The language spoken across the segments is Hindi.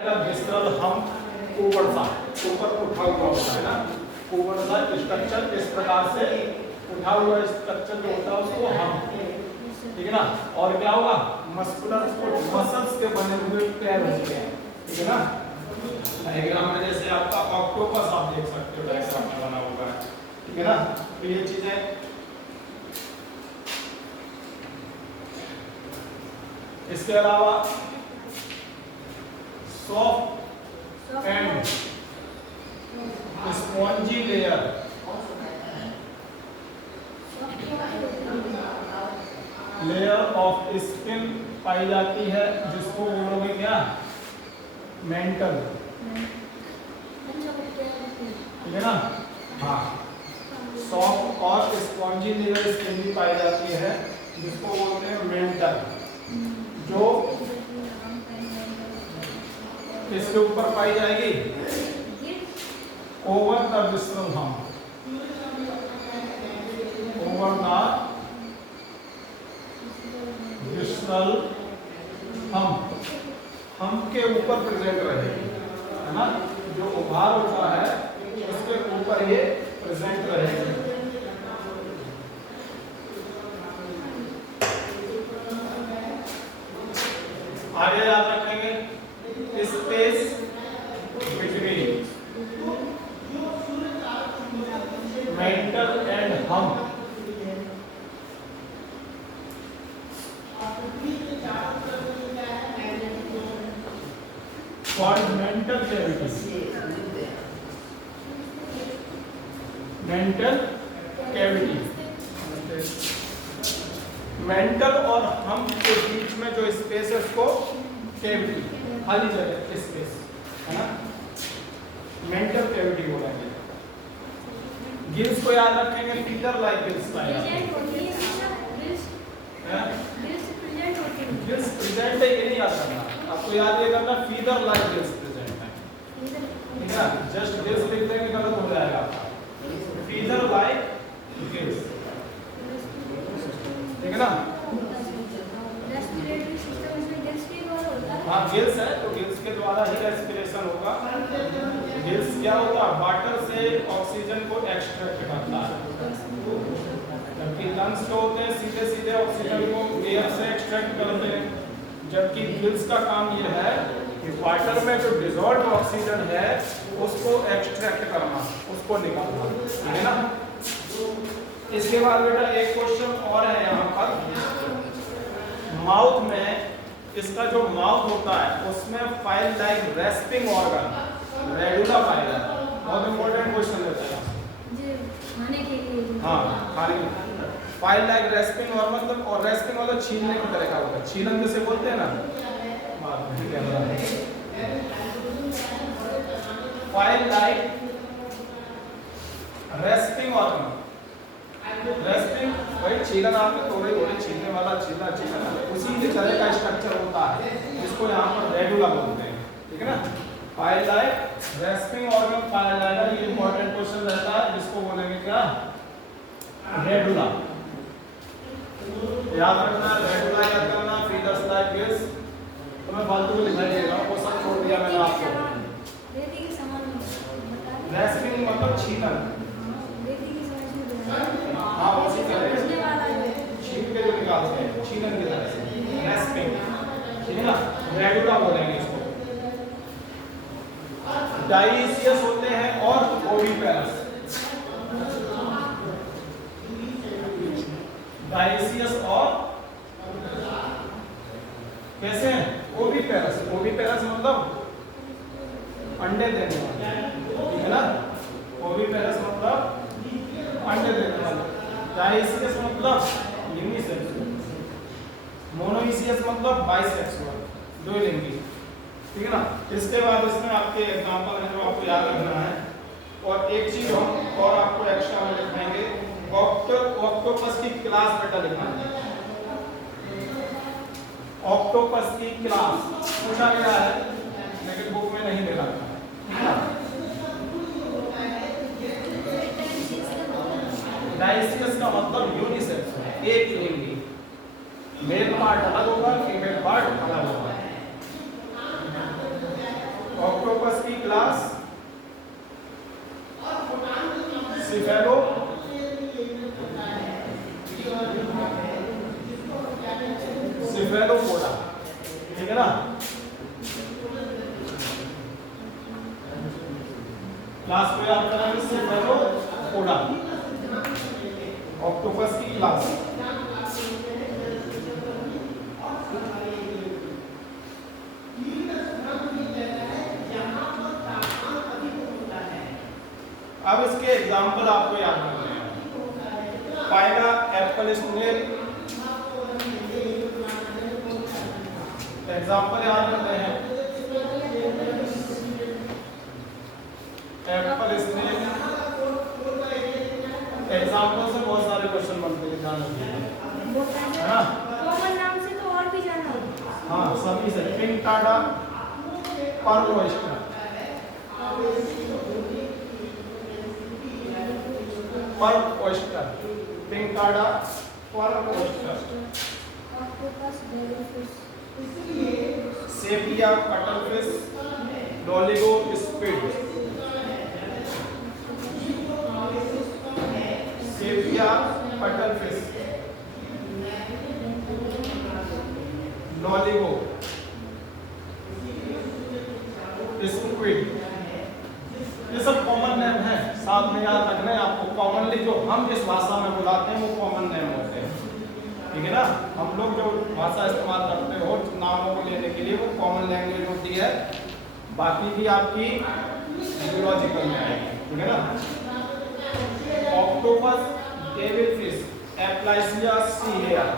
विस्त्रल हम कोवरसा ऊपर उठा हुआ होता है ना, कोवरसा स्ट्रक्चर इस प्रकार से उठा हुआ स्ट्रक्चर जो होता है उसको हम, ठीक है ना। और क्या होगा, मस्कुलर मसल्स के बने हुए पैर होते हैं, ठीक है ना। डायग्राम में जैसे आपका ऑक्टोपस आप देख सकते हो, डायग्राम में बना हुआ है, ठीक है ना। तो ये चीजें इसके अलावा soft and spongy layer, layer of skin पाई जाती है जिसको बोलोगे क्या, मेंटल, ठीक है ना। हाँ, सॉफ्ट और स्पॉन्जी लेयर स्किन भी पाई जाती है जिसको बोलते हैं मेंटल, जो इसके ऊपर पाई जाएगी ओवर द विस्ट्रल हम, ओवर द विस्ट्रल हम के ऊपर प्रेजेंट रहेगी, है ना। जो उभार होता है उसके ऊपर ये प्रेजेंट रहेगी। आगे याद रखेंगे स्पेस बिटवीन मेंटल एंड हम, called mantle cavity, mantle cavity. Mental और हम के बीच में जो स्पेस है उसको कैविटी, खाली जगह स्पेस, है ना, मेंटल कैविटी बोलेंगे। गिल्स को याद रखेंगे, फीडर लाइक गिल्स का याद, गिल्स प्रेजेंट है ये नहीं याद करना, आपको याद ये करना फीडर लाइक गिल्स प्रेजेंट है, ठीक है। जस्ट गिल्स लिख देंगे गलत हो जाएगा आपका, फीडर लाइक गिल्स, ठीक है ना। हाँ, गिल्स है तो गिल्स के द्वारा ही रेस्पिरेशन होगा। गिल्स क्या होता है, वाटर से ऑक्सीजन को एक्सट्रैक्ट करता है, जबकि लंग्स जो होते हैं सीधे सीधे ऑक्सीजन को एयर से एक्सट्रैक्ट करते हैं, जबकि गिल्स का काम ये है कि वाटर में जो डिसॉल्व ऑक्सीजन है उसको एक्सट्रैक्ट करना, उसको निकालना, ठीक है ना। इसके बाद बेटा एक क्वेश्चन और है यहाँ पर, माउथ में इसका जो माउथ होता है उसमें file like respiring organ radula पाया जाता है, बहुत इंपॉर्टेंट क्वेश्चन रहता है जी, खाने के लिए। हाँ, खाने के लिए फाइल लाइक रेस्पिंग और मतलब, और रेस्पिंग मतलब छीलने की तरह का होता है, छीलन जिसे बोलते हैं ना, file like respiring organ, respiring वही छीलन, आपने थोड़ी थोड़ी छीलने वाला छीला छीलन, उसी के तरह का स्ट्रक्चर होता है जिसको यहाँ पर रेडुला बोलते हैं, ठीक है ना। फाइल लाइक रेस्पिंग ऑर्गन पाया जाएगा, ये इंपॉर्टेंट क्वेश्चन रहता है, जिसको बोलेंगे क्या, रेडुला, याद रखना। रेडुला याद करना, फीडर्स लाइक गिल्स, तो मैं फालतू में लिखा देगा, वो सब छोड़ दिया मैंने आपको। रेस्पिंग मतलब छीलन, हाँ उसी तरह छील के जो निकालते हैं छीलन की तरह से, रेस्पिंग, ठीक है ना। रेडुला बोलेंगे इसको। डाइसियस होते हैं और ओविपेरस, डाइसियस और कैसे हैं, ओविपेरस, ओविपेरस मतलब अंडे देने वाले, ठीक है ना। ओविपेरस मतलब अंडे देने वाले, डाइसियस मतलब यूनिसेक्सुअल, मोनोइसियस मतलब बाइसेक्सुअल, द्विलिंगी, ठीक है ना। इसके बाद इसमें आपके एग्जांपल है जो आपको याद रखना है, और एक चीज हम और आपको एक्स्ट्रा में लिखाएंगे, ऑक्टोपस की क्लास बेटा लिखना है, ऑक्टोपस की क्लास पूछा गया है लेकिन बुक में नहीं मिला, डाइसियस का मतलब यूनिसेक्स, एक लिंगी, मेल पार्ट अलग होगा, फीमेल पार्ट अलग होगा। क्लास सिफेलो सिफेलोपोडा, ठीक है ना। क्लास को याद करेंगे सिफेलोपोडा, ऑक्टोपस की क्लास। अब इसके एग्जाम्पल आपको याद करने हैं। पायरा एप्पल स्नेल, एग्जाम्पल याद करते हैं। एप्पल स्नेल एग्जाम्पल से बहुत सारे क्वेश्चन बनते हैं, ध्यान रखिए, है ना। कॉमन नाम से तो और भी जाना होगा। हाँ, सभी से pinctada pearl oyster, pearl oyster, pinctada pearl oyster, octopus, devilfish, sepia cuttlefish, loligo squid, sepia cuttlefish, loligo squid, ये सब कॉमन नेम है, साथ में याद रखना है आपको। कॉमनली जो हम जिस भाषा में बुलाते हैं वो कॉमन नेम होते हैं, ठीक है ना। हम लोग जो भाषा इस्तेमाल करते हो नामों को लेने के लिए वो कॉमन लैंग्वेज होती है, बाकी भी आपकी जियोलॉजिकल में आएगी, ठीक है ना। Octopus, devilfish, aplysia sea hare,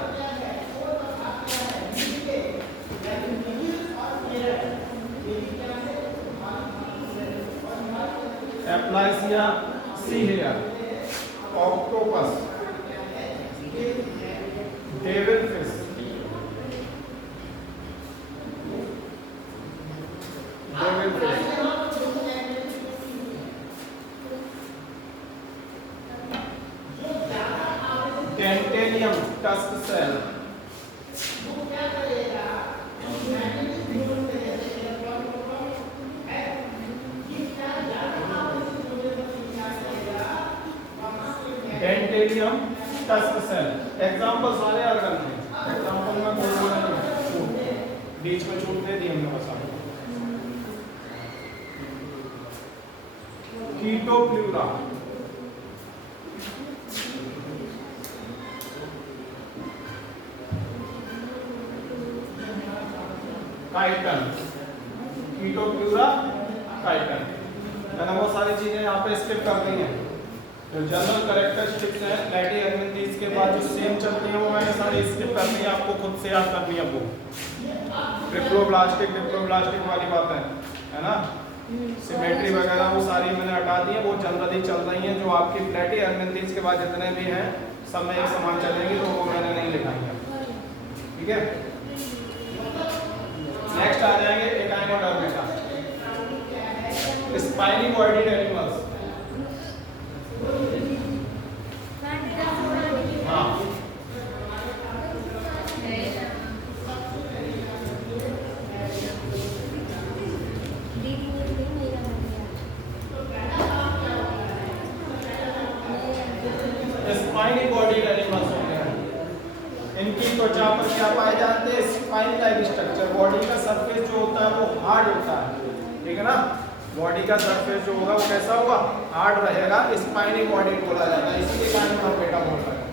aplysia sea hare, octopus, devilfish, dentalium tusk shell, dentalium tusk shell. Example सारे याद करने हैं, एग्जांपल में कोई नहीं है, बीच में छूट दे दी हमने बस आपको। कीटोप्लूरा, काइटन, कीटोप्लूरा काइटन, मैंने वो सारी चीजें यहाँ पे स्किप कर दी हैं। जो जनरल कैरेक्टरिस्टिक्स हैं प्लेटिहेल्मिन्थीज के बाद जो सेम चलती हैं वो मैंने सारी स्किप करनी है, आपको खुद से याद करनी है वो। डिप्लोब्लास्टिक वाली बात है ना, सिमेट्री वगैरह वो सारी मैंने हटा दी है, वो जनरली चल रही हैं। जो आपकी प्लेटिहेल्मिन्थीज के बाद जितने भी हैं सब में एक समान चलेंगी, तो वो मैंने नहीं लिखाई है, ठीक है। नेक्स्ट आ जाएंगे एकाइनोडर्मिटा, स्पाइनी बॉडीड एनिमल्स। हाँ, स्पाइनी बॉडीड एनिमल्स होते हैं। इनकी त्वचा पर क्या पाए जाते हैं? Spine like structure. बॉडी का सरफेस जो होता है वो हार्ड होता है, ठीक है ना। बॉडी का सरफेस जो होगा वो कैसा होगा? हार्ड रहेगा, स्पाइनी बॉडी बोला जाता है, इसी के कारण हम बेटा बोल रहे हैं।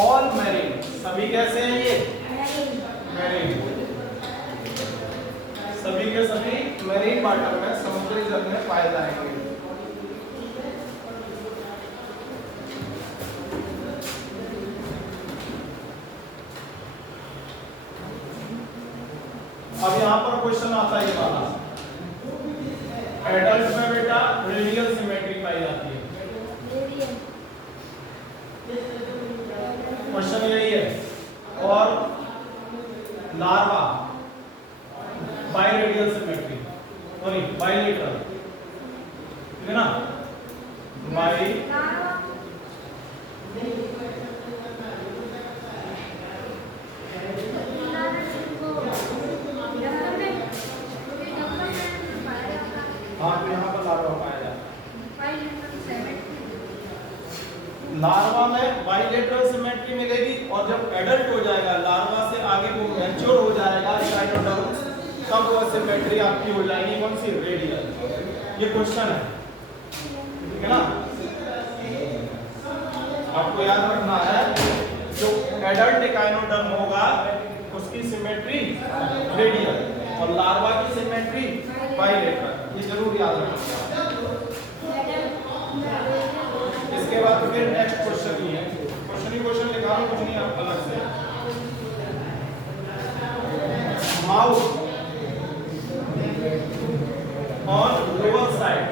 ऑल मैरीन, सभी कैसे हैं ये? मैरीन, सभी के सभी मैरीन वाटर में, समुद्री जल में पाए जाएंगे। अब यहाँ पर क्वेश्चन आता है ये वाला, एडल्ट में बेटा रेडियल सिमेट्री पाई जाती है। क्वेश्चन यही है। और लार्वा बाइरेडियल सिमेट्री, सॉरी बाइलेटरल, ठीक है ना। बाई हाँ तो यहाँ पर लार्वा पाया जाता है। Bilateral symmetry. लार्वा में बाइलेटरल सिमेट्री मिलेगी और जब एडल्ट हो जाएगा लार्वा से आगे वो मैच्योर हो जाएगा एकाइनोडर्म, तब वो सिमेट्री आपकी हो जाएगी कौन सी? रेडियल। ये क्वेश्चन है, ठीक है ना? आपको याद रखना है जो एडल्ट एकाइनोडर्म होगा उसकी सिमेट्री रेडियल और लार्वा की सिमेट्री बाइलेटरल। ये जरूर याद रखना। इसके बाद फिर नेक्स्ट क्वेश्चन ही है, क्वेश्चन ही क्वेश्चन लिखा लो, कुछ नहीं आप अलग से। माउथ ऑन लोअर साइड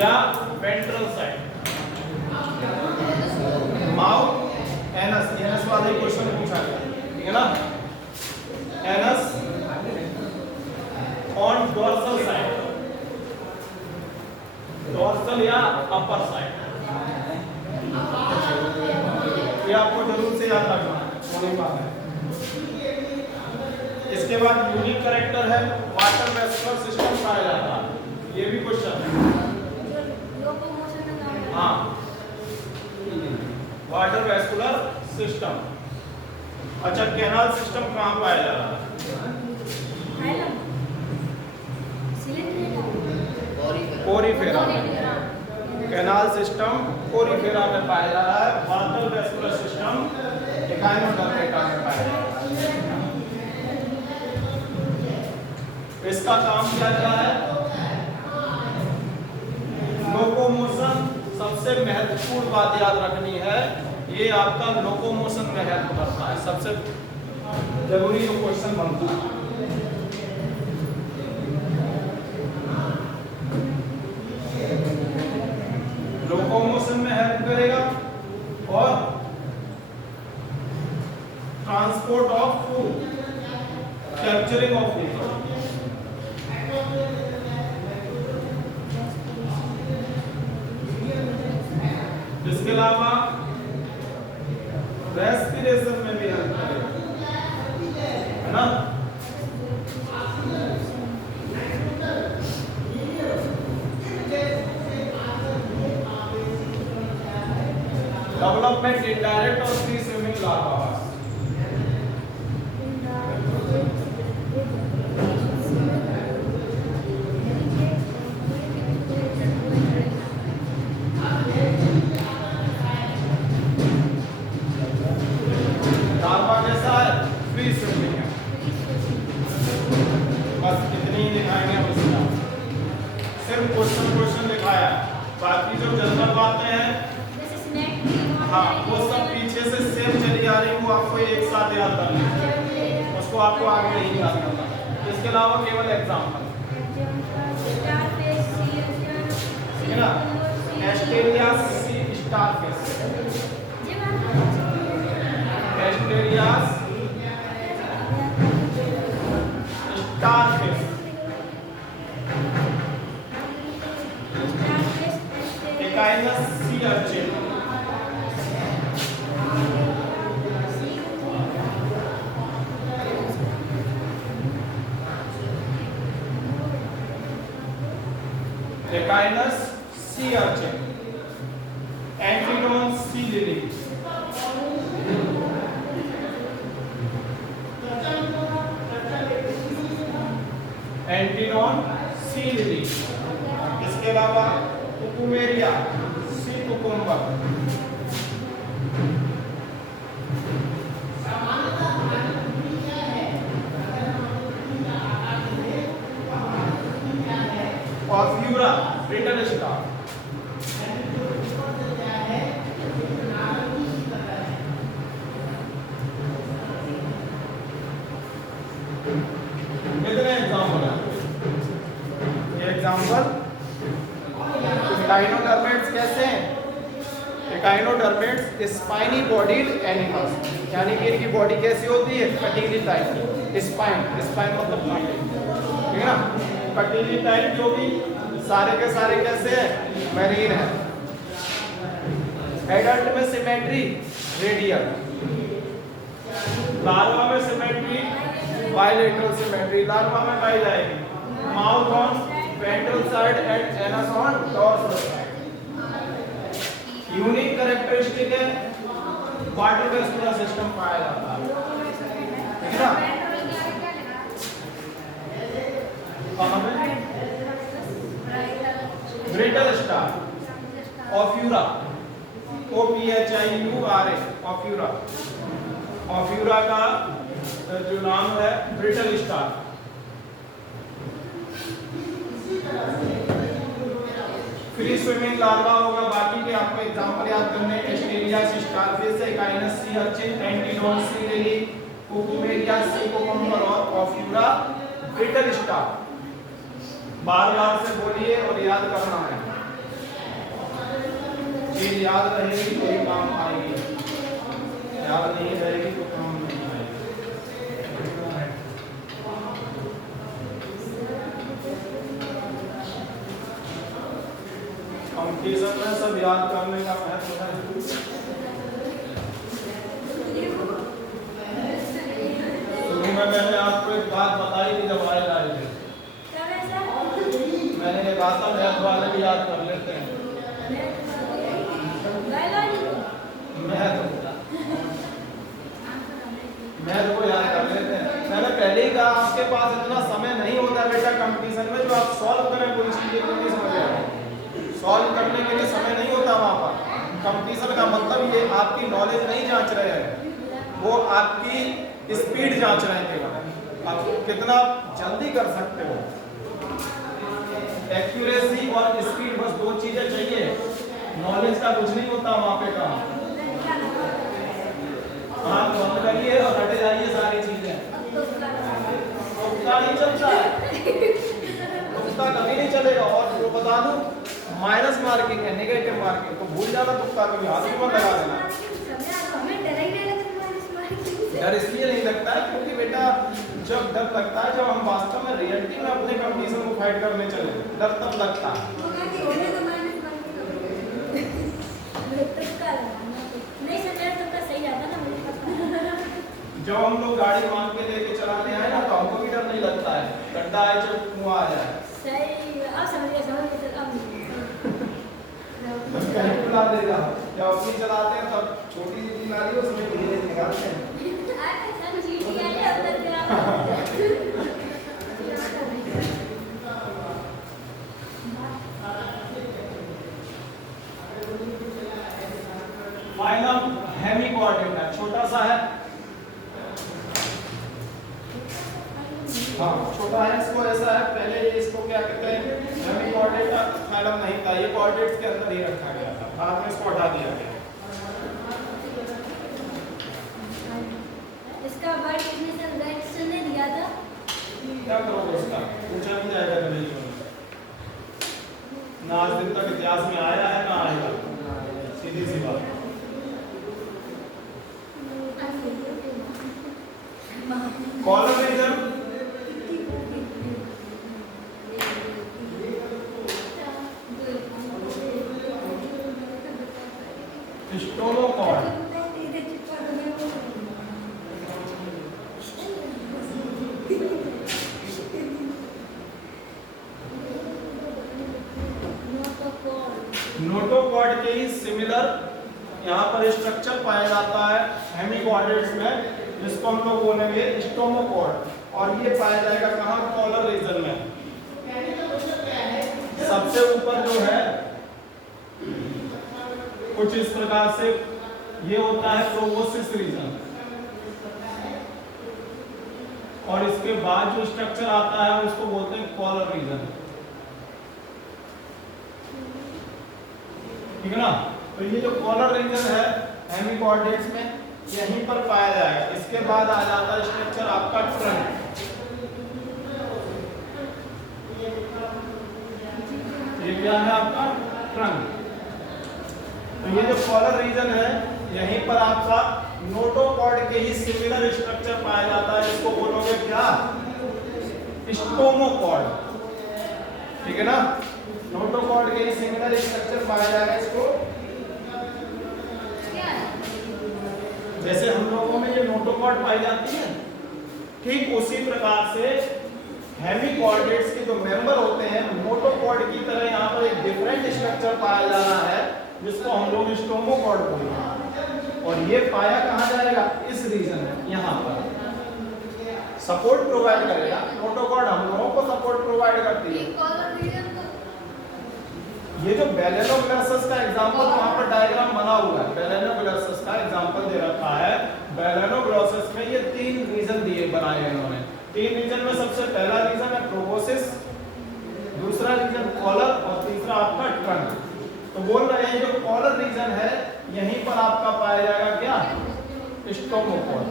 या ventral side. Mouth anus, anus वाला क्वेश्चन पूछा गया, ठीक है ना? Anus on dorsal side, dorsal या अपर साइड, ये आपको जरूर से याद रखना है, वही बात है। इसके बाद यूनिक कैरेक्टर है वाटर वेस्कुलर सिस्टम पाया जाता है, ये भी क्वेश्चन है। लोकोमोशन में काम है। हाँ, वाटर वेस्कुलर सिस्टम। अच्छा, कैनाल सिस्टम कहाँ पाया जा रहा है? हाइलम, सिलिंड्रिकल, कोरीफेरा में। कैनाल सिस्टम कोरीफेरा में पाया जा रहा है। वाटर वेस्कुलर सिस्टम एकाइनोडर्मेटा में पाया जा रहा है। इसका काम क्या क्या है? लोकोमोशन। सबसे महत्वपूर्ण बात याद रखनी है, ये आपका लोकोमोशन में हेल्प करता है, सबसे जरूरी जो क्वेश्चन बनता है। लोकोमोशन में हेल्प करेगा और transport of food, capturing of food. इसके अलावा रेस्पिरेशन में भी हेल्प करेगा, है ना? डेवलपमेंट इनडायरेक्ट और फ्री स्विमिंग लार्वा। लार्वा कैसा है? फ्री स्विमिंग है। बस इतनी ही दिखाएंगे हम इसका, सिर्फ क्वेश्चन लिखाया, बाकी जो जनरल बातें हैं हाँ वो सब पीछे से सेम चली आ रही, वो आपको एक साथ याद करना है, उसको आपको आगे नहीं याद करना। इसके अलावा केवल एग्जाम्पल, ठीक है ना? Asterias sea starfish, asterias starfish, echinus sea urchin, echinus sea urchin, antedon sea lily, antedon sea lily. इसके अलावा कुकुमेरिया सी कुकुम्बर, और फ्यूरा ब्रिटल स्टार। कितने एग्जाम्पल है? ये एग्जाम्पल एकाइनोडर्मेट्स कैसे हैं? एकाइनोडर्मेट्स स्पाइनी बॉडीड एनिमल्स, यानी कि इनकी बॉडी कैसी होती है? कटीली टाइप की। स्पाइन, स्पाइन मतलब कांटे, ठीक है ना? कटीली टाइप की होगी। सारे के सारे कैसे हैं? मैरीन है। एडल्ट में सिमेट्री रेडियल, लार्वा में सिमेट्री बाइलेटरल सिमेट्री, लार्वा में पाई जाएगी mouth on ventral side and genus on dorsal side. Unique characteristic है, वाटर वेस्कुलर सिस्टम पाया जाता है, ठीक है ना। कहां पे? Brittle star, ophiura, OPHIURA, ophiura. Ophiura का जो नाम है brittle star. Free swimming larva होगा। बाकी के आपको एग्जांपल याद करने हैं, asterias, starfish, echinus, sea urchin, antedon, sea lily, Cucumaria, सी कोकम्बर और ऑफ्यूरा ब्रिटल स्टार। बार-बार से बोलिए और याद करना है, चीज याद रहेगी तो ही काम आएगी, याद नहीं रहेगी तो काम नहीं आएगी। कंपटीशन में सब याद करने का महत्व है। शुरू में मैंने आपको एक बात बताई थी जब आए लाए थे, मैंने ये कहा था मैथ वाले भी याद कर लेते हैं। मैथ को याद कर लेते हैं। मैंने पहले ही कहा आपके पास इतना समय नहीं होता बेटा कंपटीशन में जो आप सॉल्व करें कोई चीज ये नहीं समझ आए, सॉल्व करने के लिए समय नहीं होता वहां पर। कंपटीशन का मतलब ये आपकी नॉलेज नहीं जांच रहे हैं, वो आपकी स्पीड जांच रहे हैं केवल, आप कितना जल्दी कर सकते हो। एक्यूरेसी और स्पीड बस दो चीजें चाहिए, नॉलेज का कुछ नहीं होता वहां पे काम। हाँ बंद करिए और हटे जाइए सारी चीजें। तुक्का नहीं चलता है, तुक्का कभी नहीं चलेगा। और वो बता दूं माइनस मार्किंग है, नेगेटिव मार्किंग, तो भूल जाना तुक्का कभी, हाथ में मत लगा देना। डर इसलिए नहीं लगता है क्योंकि बेटा जब डर लगता है जब हम वास्तव में रियलिटी में अपने कंपटीशन को फाइट करने चले, डर तब लगता है। जब हम लोग गाड़ी मांग के लेके चलाने आए ना तो हमको भी डर नहीं लगता है, गड्ढा आए जब कुआं आ जाए कहीं बुला देगा। जब अपनी चलाते हैं तब छोटी सी नाली उसमें धीरे निकालते हैं। फाइलम हेमिकोऑर्डिनेटा, छोटा सा है, हाँ छोटा है, इसको ऐसा है। पहले ये इसको क्या कहते हैं, हेमिकोऑर्डिनेटा फाइलम नहीं था, ये कोऑर्डिनेट्स के अंदर ही रखा गया था, बाद में इसको हटा दिया गया। इसका वर्ड किसने रिएक्शन ने दिया था? क्या करोगे इसका, पूछा नहीं जाएगा कभी ना, आज दिन तक इतिहास में आया है ना आएगा, सीधी सी बात। कॉलमिज्म, स्टोलोकॉर्ड, नोटोकॉर्ड के ही सिमिलर यहाँ पर स्ट्रक्चर पाया जाता है हेमिकोऑर्डिनेट्स में, जिसको हम लोग बोलेंगे स्टोमोकॉर्ड, और ये पाया जाएगा कहाँ, कॉलर रीजन में। सबसे ऊपर जो है कुछ इस प्रकार से ये होता है प्रोबोसिस रीजन, और इसके बाद जो स्ट्रक्चर आता है उसको बोलते हैं कॉलर रीजन, ठीक है ना। तो ये जो कॉलर रीजन है हेमिकोऑर्डिनेट्स में यहीं पर पाया जाएगा। इसके बाद आ जाता है स्ट्रक्चर आपका ट्रंक, ये क्या है आपका ट्रंक। तो ये जो कॉलर रीजन है यहीं पर आपका नोटोकॉर्ड के ही सिमिलर स्ट्रक्चर पाया जाता है, इसको बोलोगे क्या, स्टोमोकॉर्ड, ठीक है ना। नोटोकॉर्ड के ही सिमिलर स्ट्रक्चर पाया जाएगा, इसको जैसे हम लोगों में ये नोटोकॉर्ड पाई जाती है, ठीक उसी प्रकार से हेमिकॉर्डेट्स के जो मेंबर होते हैं नोटोकॉर्ड की तरह यहाँ पर एक डिफरेंट स्ट्रक्चर पाया जा रहा है जिसको हम लोग स्टोमोकॉर्ड बोलते हैं, और ये पाया कहाँ जाएगा, इस रीजन में, यहाँ पर सपोर्ट प्रोवाइड करेगा। नोटोकॉर्ड हम लोगों को सपोर्ट प्रोवाइड करती है। ये जो बेलेनोग्लॉसस का एग्जांपल वहां पर डायग्राम बना हुआ है, बेलेनोग्लॉसस का एग्जांपल दे रखा है। बेलेनोग्लॉसस में ये 3 रीजन दिए बनाए हैं इन्होंने। 3 रीजन में सबसे पहला रीजन है प्रोबोसिस, दूसरा रीजन कॉलर और तीसरा आपका ट्रंक। तो बोल रहे हैं जो कॉलर रीजन है यहीं पर आपका पाया जाएगा क्या, स्टोमोकॉर्ड।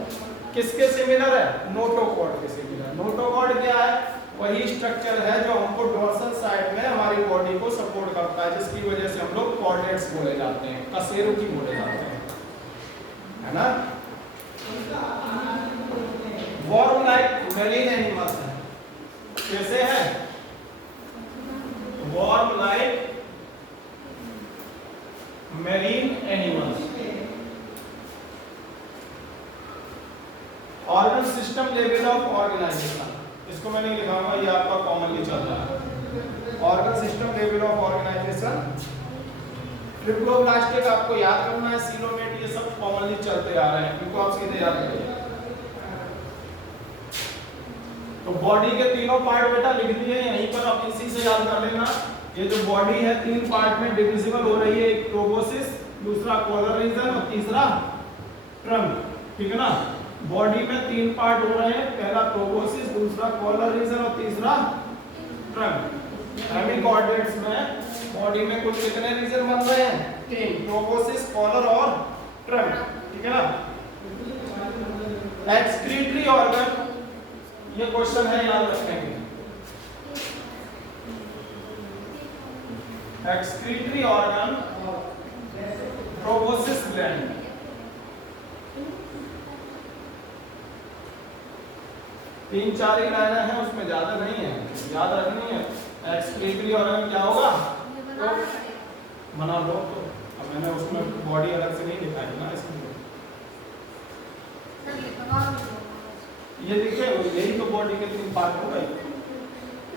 किसके सिमिलर है, नोटोकॉर्ड के सिमिलर। नोटोकॉर्ड क्या है, वही स्ट्रक्चर है जो हमको डोर्सल साइड में हमारी बॉडी को सपोर्ट करता है, जिसकी वजह से हम लोग कॉर्डेट्स बोले जाते हैं, कशेरुकी बोले जाते हैं, है ना। वर्म लाइक मेरीन एनिमल्स है, कैसे है, worm like marine animals. Organ system level of organisation, इसको मैं नहीं लिखाऊंगा, ये आपका कॉमनली चल रहा है। Organ system level of organisation, triploblastic आपको याद करना है, सीलोमेट, ये सब कॉमनली चलते आ रहे हैं, इनको आप सीधे याद करिए। तो बॉडी के तीनों पार्ट बेटा लिख दिए यहीं पर, आप इसी से याद कर लेना। ये जो बॉडी है 3 पार्ट में डिविजिबल हो रही है, एक प्रोबोसिस, दूसरा कॉलर रीजन और तीसरा ट्रंक, ठीक है ना। बॉडी में 3 पार्ट हो रहे हैं, पहला प्रोबोसिस, दूसरा कॉलर रीजन और तीसरा ट्रंक। हेमिकॉर्डेट्स में बॉडी में कुल कितने रीजन बन रहे हैं, 3, प्रोबोसिस, कॉलर और ट्रंक, ठीक है ना। एक्सक्रीटरी ऑर्गन, ये क्वेश्चन है, याद रखेंगे। एक्सक्रीटरी ऑर्गन, प्रोबोसिस ग्लैंड, तीन चार ही लाइनें हैं, उसमें ज्यादा नहीं है, याद रखनी है। एक्सक्रीटरी ऑर्गन क्या होगा, तो बना लो। तो अब मैंने उसमें बॉडी अलग से नहीं दिखाई ना, इसमें ये देखिए, यही तो बॉडी के 3 पार्ट हो गए।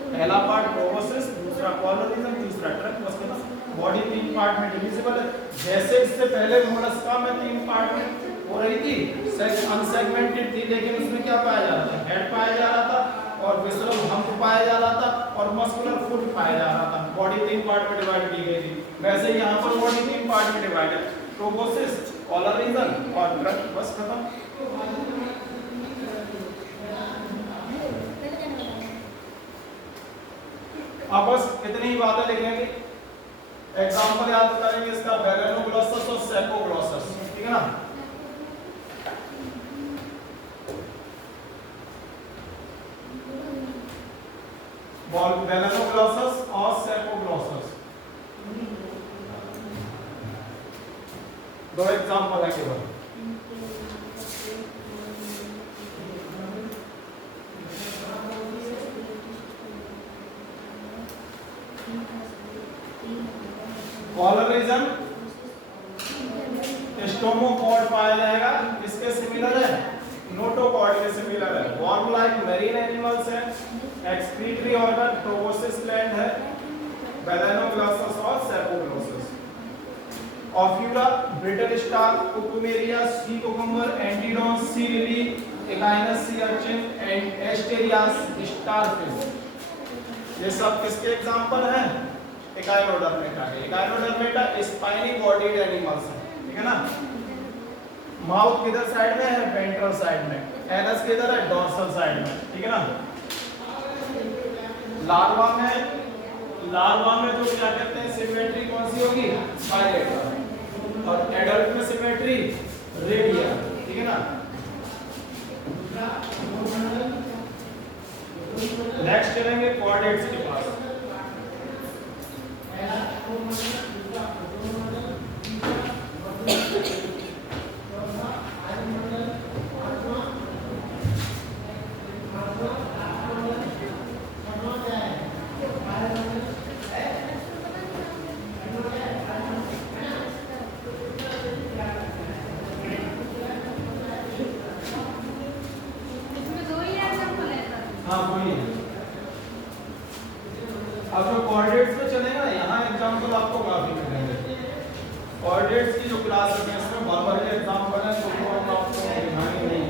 पहला पार्ट प्रोबोसिस, दूसरा कॉलर रीजन, तीसरा ट्रंक, बस ना। बॉडी 3 पार्ट में डिविजिबल है, जैसे इससे पहले मोलस्का में 3 पार्ट में हो रही थी, अनसेगमेंटेड थी, लेकिन उसमें क्या पाया जा रहा था, हेड पाया जा रहा था और विसरल हम्प पाया जा रहा था और मस्कुलर फुट पाया जा रहा था। बॉडी 3 पार्ट में डिवाइड की गई थी, वैसे यहाँ पर बॉडी 3 पार्ट में डिवाइड है, प्रोबोसिस, कॉलर रीजन और ट्रंक, बस खत्म। अब बस इतनी ही बातें लिखेंगे, एग्जांपल याद करेंगे इसका, बेलेनोग्लॉसस और सेपोग्लॉसस, ठीक है ना। बेलेनोग्लॉसस और सेपोग्लॉसस, 2 एग्जांपल है केवल। कॉलर रीजन स्टोमोकॉर्ड पाया जाएगा, किसके सिमिलर है, नोटोकॉर्ड के सिमिलर है। वर्म लाइक मेरीन एनिमल्स है। एक्सक्रीटरी ऑर्गन प्रोबोसिस ग्लैंड है, बेलेनोग्लॉसस और saccoglossus. Ophiura, brittle star, cucumaria, sea cucumber, antedon, sea lily, echinus sea urchin and asterias starfish, ये सब किसके एग्जांपल हैं, एकाइनोडर्मेटा है। एकाइनोडर्मेटा स्पाइनी बॉडीड एनिमल्स है, ठीक है ना। माउथ किधर साइड में है, वेंट्रल साइड में, एनस किधर है, डॉर्सल साइड में, ठीक है ना। लार्वा में जो क्या कहते हैं, सिमेट्री कौन सी होगी, बायलेटरल, और एडल्ट में सिमेट्री रेडियल, ठीक है ना। नेक्स्ट चलेंगे कॉर्डेट्स के पास। हाँ वही है। अब जो कोऑर्डिनेट्स में चलेगा यहाँ एग्जांपल आपको काफी मिलेंगे। कोऑर्डिनेट्स की जो क्लासेस है इसमें बार-बार ये एग्जांपल है, तो हम आपको दिखाएंगे नहीं,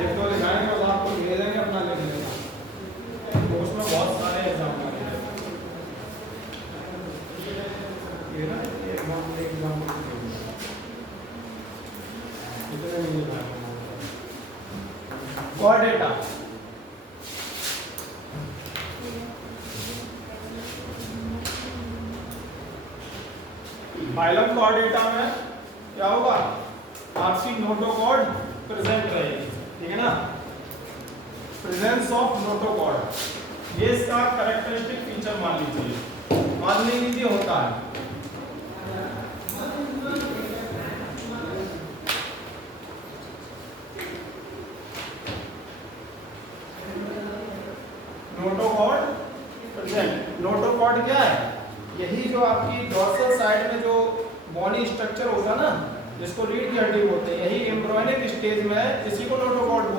एक तो दिखाएंगे और आपको दे देंगे अपना लिख लेना, तो उसमें बहुत सारे एग्जांपल हैं। ये ना ये एग्जांपल इतने नहीं दिखाएंगे कोऑर्डिनेट। फाइलम कोऑर्डिनेटा में क्या होगा, आपकी नोटोकॉर्ड प्रेजेंट रहेगी, ठीक है ना, प्रेजेंस ऑफ नोटोकॉर्ड, ये इसका कैरेक्टरिस्टिक फीचर मान लीजिए होता है। नोटोकॉर्ड प्रेजेंट, नोटोकॉर्ड क्या है, यही जो आपकी डॉर्सल साइड में जो बॉडी स्ट्रक्चर होता है ना, जिसको रीढ़ की हड्डी बोलते हैं, यही एम्ब्रियोनिक स्टेज में है, इसी को नोटोकॉर्ड बोलते हैं।